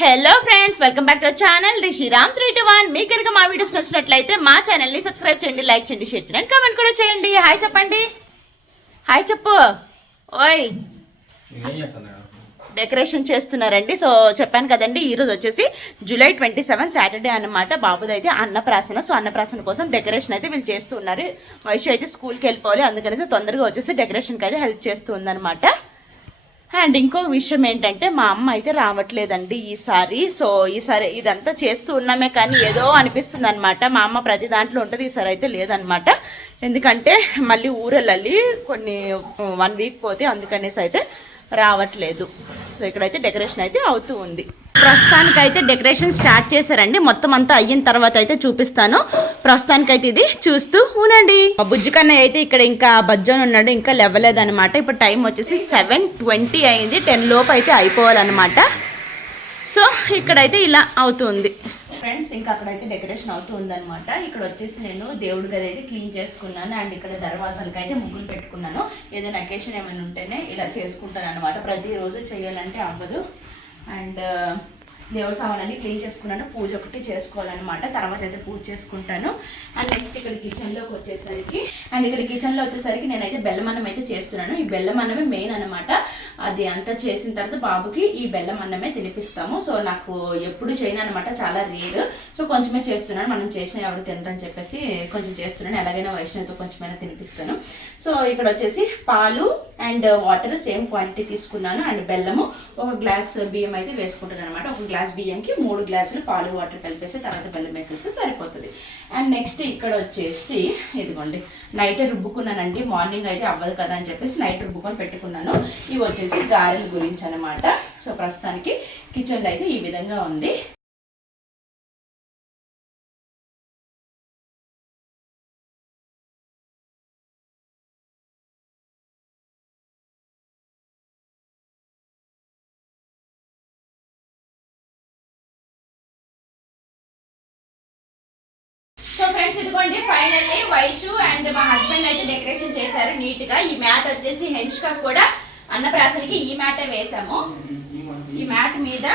Hello friends welcome back to channel Rishi Ram three two one మీకు కనుక మా videos నచ్చినట్లయితే మా ఛానల్ని సబ్స్క్రైబ్ చేయండి లైక్ చేయండి షేర్ చేయండి కామెంట్ కూడా చేయండి. హాయ్ చెప్పండి. హాయ్ చెప్పు. ఓయ్. డెకరేషన్ చేస్తున్నారండి. సో చెప్పాను కదండి ఈరోజు వచ్చేసి జూలై ట్వంటీ సెవెన్ సాటర్డే అన్నమాట. బాబుది అయితే అన్నప్రాసన. సో అన్నప్రాసన కోసం డెకరేషన్ అయితే వీళ్ళు చేస్తున్నారు వయసు అయితే స్కూల్కి వెళ్ళిపోవాలి. అందుకనేసి తొందరగా వచ్చేసి డెకరేషన్కి అయితే హెల్ప్ చేస్తూ అండ్ ఇంకొక విషయం ఏంటంటే మా అమ్మ అయితే రావట్లేదండి ఈసారి. సో ఈసారి ఇదంతా చేస్తూ ఉన్నామే కానీ ఏదో అనిపిస్తుంది అనమాట మా అమ్మ ప్రతి దాంట్లో ఉంటుంది ఈసారి అయితే లేదనమాట ఎందుకంటే మళ్ళీ ఊరెళ్ళి కొన్ని వన్ వీక్ పోతే అందుకనేసి అయితే రావట్లేదు. సో ఇక్కడైతే డెకరేషన్ అయితే అవుతూ ఉంది. ప్రస్తుతానికి అయితే డెకరేషన్ స్టార్ట్ చేశారండి. మొత్తం అంతా అయిన తర్వాత అయితే చూపిస్తాను. ప్రస్తుతానికి అయితే ఇది చూస్తూ ఉండండి. బుజ్జి కన్నయ్య అయితే ఇక్కడ ఇంకా బజ్జోన్ ఉన్నాడు ఇంకా లేవలేదన్నమాట. ఇప్పుడు టైం వచ్చేసి సెవెన్ ట్వంటీ అయింది. టెన్ లోపు అయితే అయిపోవాలన్నమాట. సో ఇక్కడైతే ఇలా అవుతుంది. ఫ్రెండ్స్ ఇంకా అక్కడైతే డెకరేషన్ అవుతూ ఉందనమాట ఇక్కడ వచ్చేసి నేను దేవుడి గది అయితే క్లీన్ చేసుకున్నాను. అండ్ ఇక్కడ దర్వాజాలకి అయితే ముగ్గులు పెట్టుకున్నాను. ఏదైనా అకేషన్ ఏమైనా ఉంటేనే ఇలా చేసుకుంటాను అనమాట ప్రతిరోజు చేయాలంటే అవ్వదు. అండ్ దేవుడి సామాన్లన్నీ క్లీన్ చేసుకున్నాను. పూజ ఒకటి చేసుకోవాలన్నమాట. తర్వాత అయితే పూజ చేసుకుంటాను. అండ్ నెక్స్ట్ ఇక్కడ కిచెన్లోకి వచ్చేసరికి అండ్ ఇక్కడ కిచెన్లో వచ్చేసరికి నేనైతే బెల్లమన్నం అయితే చేస్తున్నాను. ఈ బెల్లం అన్నమే మెయిన్ అనమాట అది అంతా చేసిన తర్వాత బాబుకి ఈ బెల్లం అన్నమే తినిపిస్తాము. సో నాకు ఎప్పుడు చేయను అనమాట చాలా రేర్ సో కొంచెమే చేస్తున్నాను. మనం చేసిన ఎవరు తినరని చెప్పేసి కొంచెం చేస్తున్నాను. ఎలాగైనా వైష్ణవితో కొంచెమైనా తినిపిస్తాను. సో ఇక్కడ వచ్చేసి పాలు అండ్ వాటర్ సేమ్ క్వాంటిటీ తీసుకున్నాను. అండ్ బెల్లము ఒక గ్లాస్ బియ్యం అయితే వేసుకుంటాను అనమాట ఒక గ్లాస్ గ్లాస్ బియ్యంకి మూడు గ్లాసులు పాలు వాటర్ కలిపేసి తర్వాత బెల్లం వేసేస్తే సరిపోతుంది. అండ్ నెక్స్ట్ ఇక్కడ వచ్చేసి ఇదిగోండి నైట్ రుబ్బుకున్నానండి. మార్నింగ్ అయితే అవ్వదు కదా అని చెప్పేసి నైట్ రుబ్బుకొని పెట్టుకున్నాను. ఇవి వచ్చేసి గారెల గురించి అనమాట సో ప్రస్తుతానికి కిచెన్లో అయితే ఈ విధంగా ఉంది. ఇదిగోండి ఫైనల్లీ వైషు అండ్ మా హస్బెండ్ అయితే డెకరేషన్ చేశారు నీట్గా ఈ మ్యాట్ వచ్చేసి హెన్ష్కా కూడా అన్నప్రాసనకి ఈ మ్యాటే వేసాము. ఈ మ్యాట్ మీద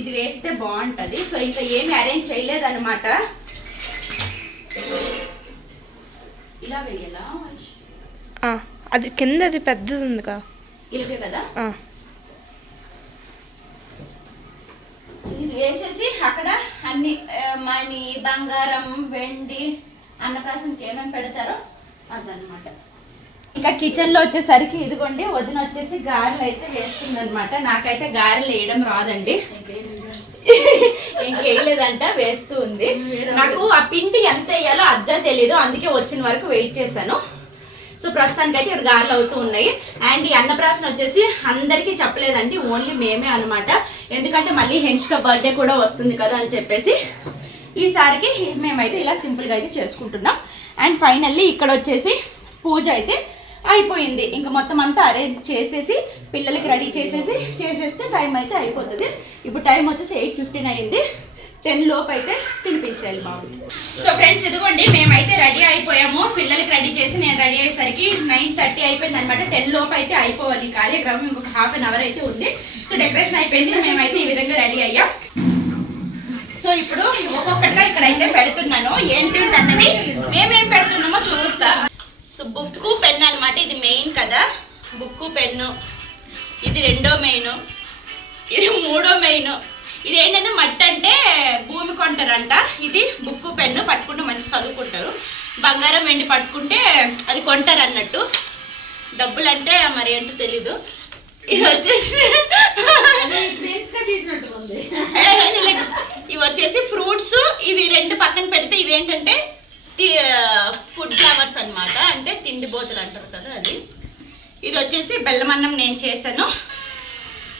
ఇది వేస్తే బాగుంటది. సో ఇంకా ఏమి అరేంజ్ చేయలేదన్నమాట. ఇలా వేయాలా అది కింద అది పెద్దది ఉందిగా ఇలాగే కదా? సో ఇది వేసేసి అక్కడ మణి బంగారం వెండి అన్నప్రాసనకి ఏమేమి పెడతారో అదనమాట ఇంకా కిచెన్లో వచ్చేసరికి ఇదిగోండి వదిన వచ్చేసి గారెలు అయితే వేస్తుంది అనమాట నాకైతే గారెలు వేయడం రాదండి. ఇంకేయలేదంట వేస్తూ ఉంది. నాకు ఆ పిండి ఎంత వేయాలో అజ్జా తెలియదు అందుకే వచ్చిన వరకు వెయిట్ చేశాను. సో ప్రస్తుతానికి అయితే ఇక్కడ గారెలు అవుతూ ఉన్నాయి. అండ్ ఈ అన్నప్రాసన వచ్చేసి అందరికీ చెప్పలేదండి ఓన్లీ మేమే అనమాట ఎందుకంటే మళ్ళీ హెన్షిక బర్త్డే కూడా వస్తుంది కదా అని చెప్పేసి. ఈసారికి మేమైతే ఇలా సింపుల్గా అయితే చేసుకుంటున్నాం. అండ్ ఫైనల్లీ ఇక్కడ వచ్చేసి పూజ అయితే అయిపోయింది. ఇంకా మొత్తం అంతా అరేంజ్ చేసేసి పిల్లలకి రెడీ చేసేసి చేసేస్తే టైం అయితే అయిపోతుంది. ఇప్పుడు టైం వచ్చేసి ఎయిట్ ఫిఫ్టీన్ అయింది టెన్ లోపు అయితే తినిపించాలి బాబుకి సో ఫ్రెండ్స్ ఇదిగోండి మేమైతే రెడీ అయిపోయాము. పిల్లలకి రెడీ చేసి నేను రెడీ అయ్యేసరికి నైన్ థర్టీ అయిపోయింది అనమాట టెన్ లోపు అయితే అయిపోవాలి కార్యక్రమం. ఇంకొక హాఫ్ అన్ అవర్ అయితే ఉంది. సో డెకరేషన్ అయిపోయింది. మేమైతే ఈ విధంగా రెడీ అయ్యాం. సో ఇప్పుడు ఒక్కొక్కటిగా ఇక్కడ అయితే పెడుతున్నాను ఏంటి అన్నది మేమేం పెడుతున్నామో చూపిస్తా. సో బుక్కు పెన్ అన్నమాట. ఇది మెయిన్ కదా. Book pen. ఇది రెండో మెయిన్. ఇది మూడో మెయిన్. ఇది ఏంటంటే మట్టి అంటే భూమి కొంటారంట. ఇది బుక్కు పెన్ను పట్టుకుంటే మంచి చదువుకుంటారు. బంగారం వెండి పట్టుకుంటే అది కొంటారు అన్నట్టు డబ్బులు అంటే మరి ఏంటో తెలీదు. ఇది వచ్చేసి ఇవి వచ్చేసి ఫ్రూట్స్ ఇవి రెండు పక్కన పెడితే ఇవి ఏంటంటే ఫుడ్ ఫ్లవర్స్ అన్నమాట. అంటే తిండి బోతులు అంటారు కదా అది. ఇది వచ్చేసి బెల్లం అన్నం నేను చేశాను.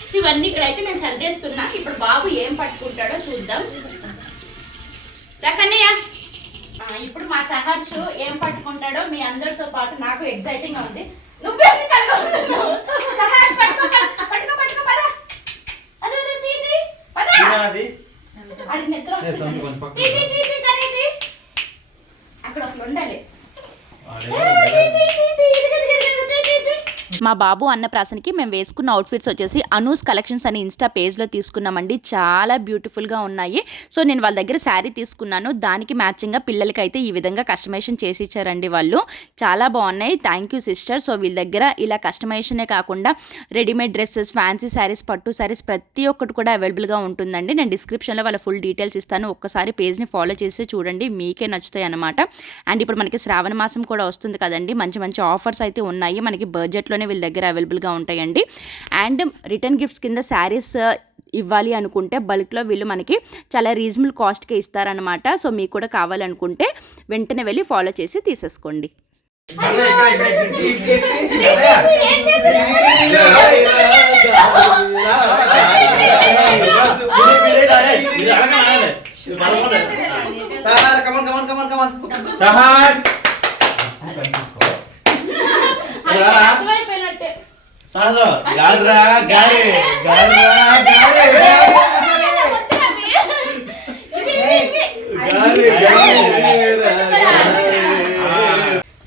సో ఇవన్నీ ఇక్కడైతే నేను సర్దేస్తున్నా. ఇప్పుడు బాబు ఏం పట్టుకుంటాడో చూద్దాం. రకన్నయ్య ఇప్పుడు మా సహర్ష్ ఏం పట్టుకుంటాడో మీ అందరితో పాటు నాకు ఎక్సైటింగ్గా ఉంది. మా బాబు అన్నప్రాసనకి మేము వేసుకున్న అవుట్ఫిట్స్ వచ్చేసి అనూస్ కలెక్షన్స్ అని ఇన్స్టా పేజ్లో తీసుకున్నామండి. చాలా బ్యూటిఫుల్గా ఉన్నాయి. సో నేను వాళ్ళ దగ్గర శారీ తీసుకున్నాను. దానికి మ్యాచింగ్గా పిల్లలకి అయితే ఈ విధంగా కస్టమైజేషన్ చేసి ఇచ్చారండి వాళ్ళు. చాలా బాగున్నాయి. థ్యాంక్ యూ సిస్టర్ సో వీళ్ళ దగ్గర ఇలా కస్టమైజేషనే కాకుండా రెడీమేడ్ డ్రెస్సెస్ ఫ్యాన్సీ శారీస్ పట్టు శారీస్ ప్రతి ఒక్కటి కూడా అవైలబుల్గా ఉంటుందండి. నేను డిస్క్రిప్షన్లో వాళ్ళ ఫుల్ డీటెయిల్స్ ఇస్తాను. ఒక్కసారి పేజ్ని ఫాలో చేసి చూడండి. మీకే నచ్చుతాయి అనమాట అండ్ ఇప్పుడు మనకి శ్రావణ మాసం కూడా వస్తుంది కదండి. మంచి మంచి ఆఫర్స్ అయితే ఉన్నాయి. మనకి బడ్జెట్లోనే వీళ్ళ దగ్గర అవైలబుల్గా ఉంటాయండి. అండ్ రిటర్న్ గిఫ్ట్స్ కింద శారీస్ ఇవ్వాలి అనుకుంటే బల్క్లో వీళ్ళు మనకి చాలా రీజనబుల్ కాస్ట్కే ఇస్తారనమాట సో మీకు కూడా కావాలనుకుంటే వెంటనే వెళ్ళి ఫాలో చేసి తీసేసుకోండి. సహాస్. గారే గారే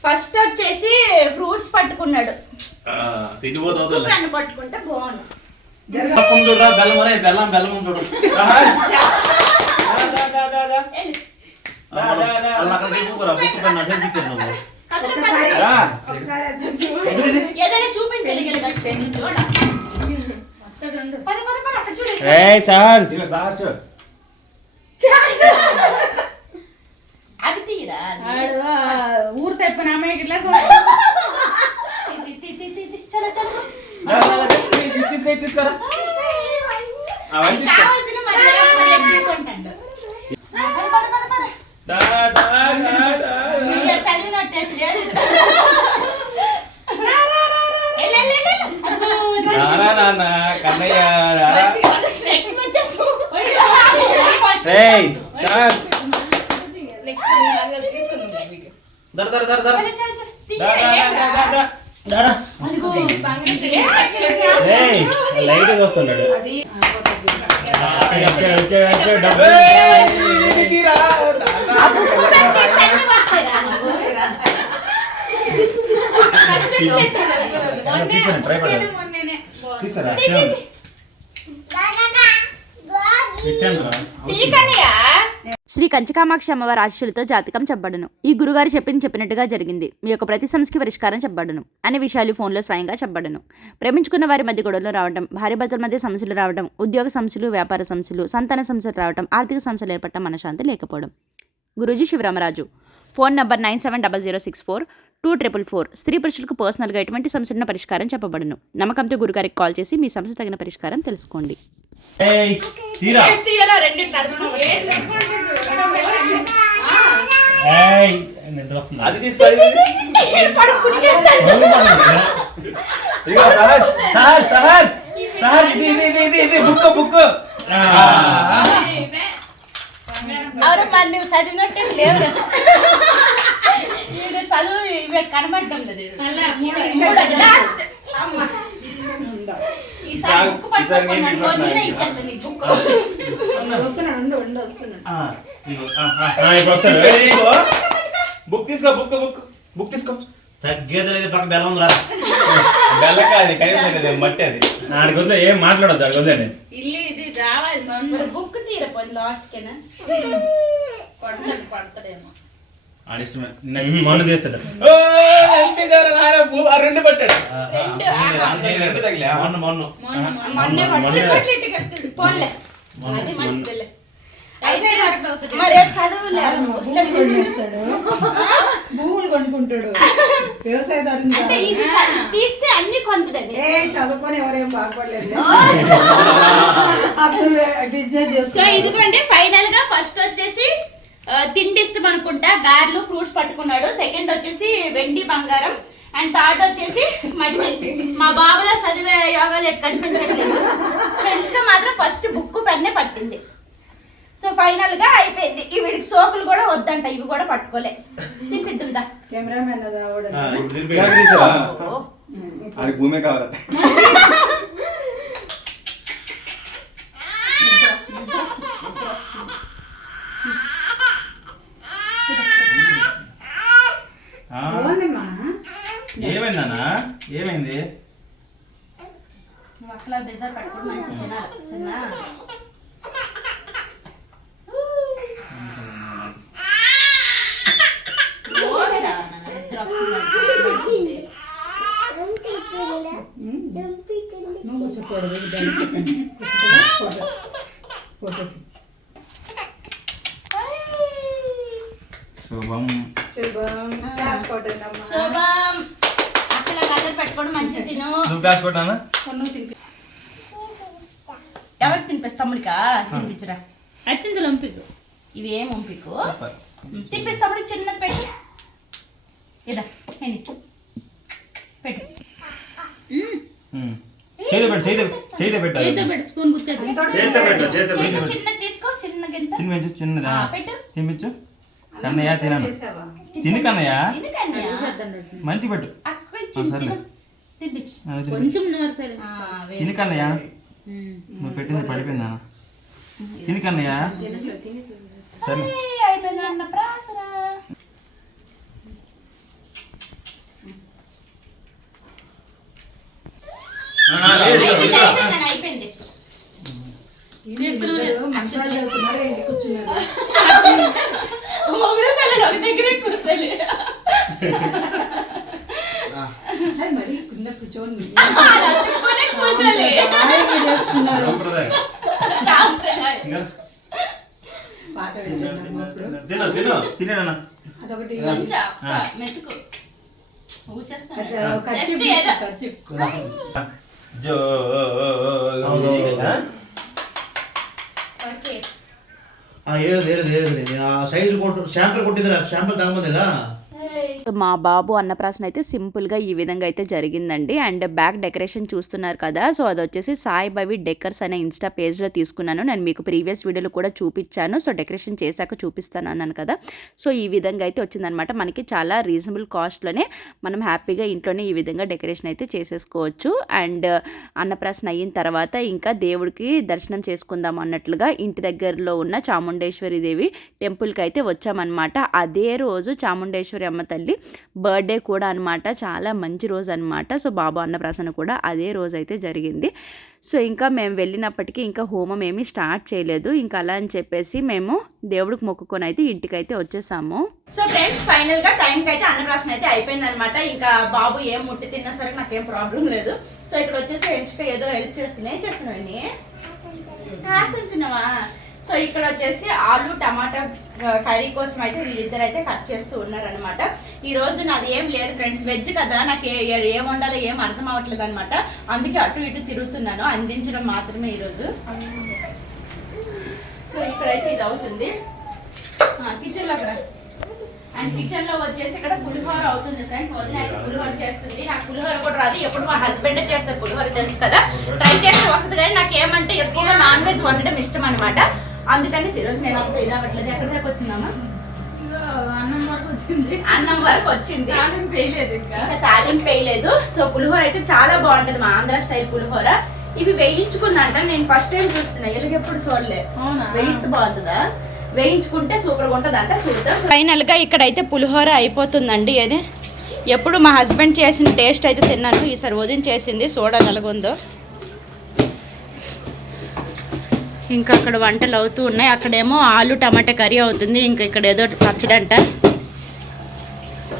ఫస్ట్ వచ్చేసి ఫ్రూట్స్ పట్టుకున్నాడు. పట్టుకుంటే బాగుంది బెల్లం బెల్లం బెల్లం చూడు. అలా అక్కడ బుక్ పెన్ అదే ఊరు తెప్పన అమ్మాయికి ఇట్లా తీ, తీ, తీ, తీ, తీ. చలో చలో. తీసుకొని తీసుకురా? లైట్ వస్తున్నాడు తీసుకో. కావాల్సిన మరి ట్రై తీసారా శ్రీ కంచకామాక్షి అమ్మవారి ఆశీస్సులతో జాతకం చెప్పబడను. ఈ గురుగారు చెప్పింది చెప్పినట్టుగా జరిగింది. మీ యొక్క ప్రతి సమస్యకి పరిష్కారం చెప్పబడను. అనే విషయాలు ఫోన్లో స్వయంగా చెప్పబడును. ప్రేమించుకున్న వారి మధ్య గొడవలు రావడం భార్య భర్తల మధ్య సమస్యలు రావడం ఉద్యోగ సమస్యలు వ్యాపార సమస్యలు సంతాన సమస్యలు రావడం ఆర్థిక సమస్యలు ఏర్పడటం మనశాంతి లేకపోవడం. Guruji Sivaramaraju. Phone number nine seven double zero six four. Two triple four. స్త్రీ పురుషులకు పర్సనల్గా ఎటువంటి సమస్యలను పరిష్కారం చెప్పబడును. నమ్మకంతో గురుగారికి కాల్ చేసి మీ సమస్య తగిన పరిష్కారం తెలుసుకోండి. నువ్వు చదివినట్టే లేవు. వీడు చదువు లేదు లాస్ట్ ఈసారి బుక్. ఇచ్చేస్తాను నీ బుక్. వస్తున్నాడు ఉండు ఉండు వస్తున్నాడు. బుక్ తీసుకో బుక్ బుక్ బుక్ తీసుకో. తగ్గేది లేదు పక్క బెల్లం ఉందిరా. బెల్లక అది కనిపించలేదు మట్టి అది. నాలుగు వదిలే ఏం మాట్లాడద్దు అక్కడ వదిలేండి ఇల్లు ఇది రావాలి. బుక్ తీరపోయి లాస్ట్ కేనా? పడతాడు పడతాడేమో మొన్న తీస్తాడు. రెండు పట్టాడు. రెండు, రెండు తగిలే మొన్న మొన్న. మొన్న మొన్న మొన్నే మొన్న- పట్టుకుని ఇటుకి వస్తుంది. పోన్లే అది మంచిదిలే. అయితే కరెక్ట్ అవుతుంది మరి ఏడు చదువు లేదు కొనేస్తాడు భూములు కొనుక్కుంటాడు. అంటే ఇది చ- తీస్తే అన్ని కొంతుడండి ఏ చదువుకొని ఎవరేం బాగుపడలేదు. అప్పుడు బిజినెస్ సో చేస్తాడు ఇదిగోండి ఫైనల్గా ఫస్ట్ వచ్చేసి తిండి ఇష్టం అనుకుంటా. గారెలు ఫ్రూట్స్ పట్టుకున్నాడు. సెకండ్ వచ్చేసి వెండి బంగారం. అండ్ థర్డ్ వచ్చేసి మట్టి మా బాబులో చదివే యోగాలు కనిపించట్లేదు. ఫ్రెండ్స్గా మాత్రం ఫస్ట్ బుక్ పెన్నే పట్టింది. సో ఫైనల్గా అయిపోయింది. ఈ వీడికి సోకులు కూడా వద్దంట. ఇవి కూడా పట్టుకోలే. తినిపిద్దా కెమెరామెన్ అది ఆవిడ? అది భూమే కావాలి ఏమైంది? అట్లా బెజార్ పట్టుకుని తినాలి సరేనా. నువ్వు కూర్చోకూడదు శుభం. శుభం. శుభం. పెట్టుకోవడం మంచిగా తిను. నువ్వు క్లాస్ కొట్టానా నువ్వు తినిపి. ఎవరికి తినిపిస్తా తమ్ముడికా తినిపించరా. అత్యంత లంపికు ఇవి ఏం తినిపిస్తా తమ్ముడికి చిన్నది పెట్టు. ఇదా హేని పెట్టు. చేతి పెట్టు చేతి చేతి చేతితో పెట్టాలి పెట్టి స్పూన్ పెట్టు పెట్టు. చిన్నది తీసుకో చిన్న గింత తినిపించు చిన్నదా? ఆ, పెట్టు. తినిపించు. కన్నయ్య తినను. చేసావా తిని కన్నయ్య. మంచి పెట్టు. అక్క తినిపించు కొంచెం నోరు నువ్వు పెట్టింది పడిపోయిందా? తిని కన్నయ్య? సరే. ఏయ్, అయిపోయింది కూర్చున్నారు దగ్గర కూర్చోలే కింద హాయిగా చేస్తున్నారు పాట అప్పుడు తిను అదొకటి మెతుకు జో ఏడు ఏడు ఏడు నేను ఆ సైజు కొట్టు షాంపల్ కొట్టిందిరా. షాంపల్ తగ్గమందిలా? మా బాబు అన్నప్రాసన అయితే సింపుల్గా ఈ విధంగా అయితే జరిగిందండి. అండ్ బ్యాక్ డెకరేషన్ చూస్తున్నారు కదా సో అది వచ్చేసి సాయిబాబి డెకర్స్ అనే ఇన్స్టా పేజ్లో తీసుకున్నాను. నేను మీకు ప్రీవియస్ వీడియోలో కూడా చూపించాను సో డెకరేషన్ చేశాక చూపిస్తాను అన్నాను కదా. సో ఈ విధంగా అయితే వచ్చిందనమాట మనకి చాలా రీజనబుల్ కాస్ట్లోనే మనం హ్యాపీగా ఇంట్లోనే ఈ విధంగా డెకరేషన్ అయితే చేసేసుకోవచ్చు. అండ్ అన్నప్రాసన అయిన తర్వాత ఇంకా దేవుడికి దర్శనం చేసుకుందాం అన్నట్లుగా ఇంటి దగ్గరలో ఉన్న చాముండేశ్వరి దేవి టెంపుల్కి అయితే వచ్చామన్నమాట. అదే రోజు చాముండేశ్వరి అమ్మ తల్లి బర్త్డే కూడా అనమాట చాలా మంచి రోజు అనమాట సో బాబు అన్నప్రాసన కూడా అదే రోజు అయితే జరిగింది. సో ఇంకా మేము వెళ్ళినప్పటికీ ఇంకా హోమం ఏమీ స్టార్ట్ చేయలేదు. ఇంకా అలా అని చెప్పేసి మేము దేవుడికి మొక్కుకొని అయితే ఇంటికైతే వచ్చేసాము. సో ఫ్రెండ్స్ ఫైనల్గా టైం కి అయితే అన్నప్రాసన అయితే అయిపోయింది అనమాట ఇంకా బాబు ఏం ముట్టి తిన్నా సరే నాకేం ప్రాబ్లం లేదు. సో ఇక్కడ వచ్చేసి ఎంచుక ఏదో హెల్ప్ చేస్తుంది ఏం చేస్తున్నావు తింటున్నావా సో ఇక్కడ వచ్చేసి ఆలు టమాటా కర్రీ కోసం అయితే వీళ్ళిద్దరు అయితే కట్ చేస్తూ ఉన్నారనమాట ఈ రోజు నాది ఏం లేదు ఫ్రెండ్స్ వెజ్ కదా నాకు ఏ- ఏం వండాలో ఏం అర్థం అవ్వట్లేదు అనమాట అందుకే అటు ఇటు తిరుగుతున్నాను అందించడం మాత్రమే ఈరోజు సో ఇక్కడైతే ఇది అవుతుంది. కిచెన్లో అక్కడ. కూడా అండ్ కిచెన్లో వచ్చేసి ఇక్కడ పులిహోర అవుతుంది ఫ్రెండ్స్ వదిన అయితే పులిహోర చేస్తుంది. నాకు పులిహోర కూడా రాదు ఎప్పుడు మా హస్బెండ్ చేస్తారు పులిహోర తెలుసు కదా. ట్రై చేస్తే వస్తుంది కానీ నాకు ఏమంటే ఎక్కువగా నాన్ వెజ్ వండడం ఇష్టం అనమాట అందుకని ఈరోజు నేను అంత ఇది అవ్వట్లేదు. ఎక్కడి దాకా వచ్చిందమ్మా? అన్నం వరకు వచ్చింది. అన్నం వరకు వచ్చింది. తాలింపు వేయలేదు ఇంకా. ఇంకా తాలింపు వేయలేదు. సో పులిహోర అయితే చాలా బాగుంటది మా ఆంధ్ర స్టైల్ పులిహోర. ఇవి వేయించుకుందంట. నేను ఫస్ట్ టైం చూస్తున్నా. ఎలుగెప్పుడు చూడలే? వేయిస్తే బాగుంటుందా? వేయించుకుంటే సూపర్గా ఉంటదంట. చూద్దాం. ఫైనల్గా ఇక్కడైతే పులిహోర అయిపోతుందండి. ఏది? ఎప్పుడు మా హస్బెండ్ చేసిన టేస్ట్ అయితే తిన్నాను. ఈసారి వదిన చేసింది. చూడాలి ఎలాగుందో. ఇంకా అక్కడ వంటలు అవుతూ ఉన్నాయి. అక్కడేమో ఆలు టమాటా కర్రీ అవుతుంది. ఇంకా ఇక్కడ ఏదో పచ్చడి అంట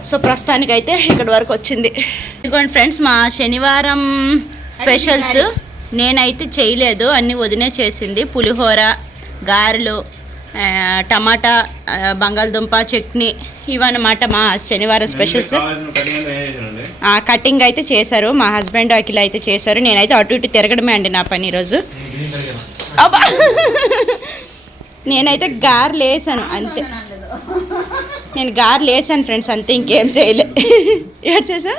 సో ప్రస్తుతానికి అయితే ఇక్కడ వరకు వచ్చింది. ఇదిగోండి ఫ్రెండ్స్ మా శనివారం స్పెషల్స్ నేనైతే చేయలేదు. అన్ని వదినే చేసింది. పులిహోర గారెలు టమాటా బంగాళదుంప చట్నీ ఇవన్నమాట మా శనివారం స్పెషల్స్. కటింగ్ అయితే చేశారు. మా హస్బెండ్ అఖిల అయితే చేశారు. నేనైతే అటు ఇటు తిరగడమే అండి నా పని ఈరోజు. అబ్బా. నేనైతే గారెలు వేసాను అంతే. నేను గారెలు వేసాను ఫ్రెండ్స్ అంతే ఇంకేం చేయలే. ఏం చేసా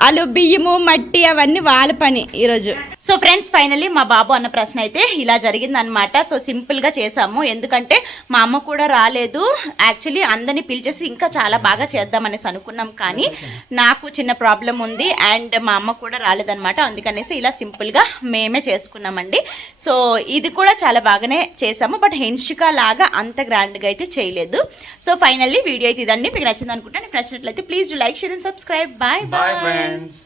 వాళ్ళు బియ్యము మట్టి అవన్నీ వాళ్ళ పని ఈరోజు. సో ఫ్రెండ్స్ ఫైనలీ మా బాబు అన్న ప్రశ్న అయితే ఇలా జరిగిందనమాట సో సింపుల్గా చేసాము ఎందుకంటే మా అమ్మ కూడా రాలేదు. యాక్చువల్లీ అందరినీ పిలిచేసి ఇంకా చాలా బాగా చేద్దామనేసి అనుకున్నాం కానీ నాకు చిన్న ప్రాబ్లం ఉంది అండ్ మా అమ్మ కూడా రాలేదనమాట అందుకనేసి ఇలా సింపుల్గా మేమే చేసుకున్నామండి. సో ఇది కూడా చాలా బాగానే చేసాము బట్ హెన్షికా లాగా అంత గ్రాండ్గా అయితే చేయలేదు. సో ఫైనల్లీ వీడియో అయితే ఇదండి. మీకు నచ్చింది అనుకుంటే మీకు నచ్చినట్లయితే please like share and subscribe. Bye bye. Friends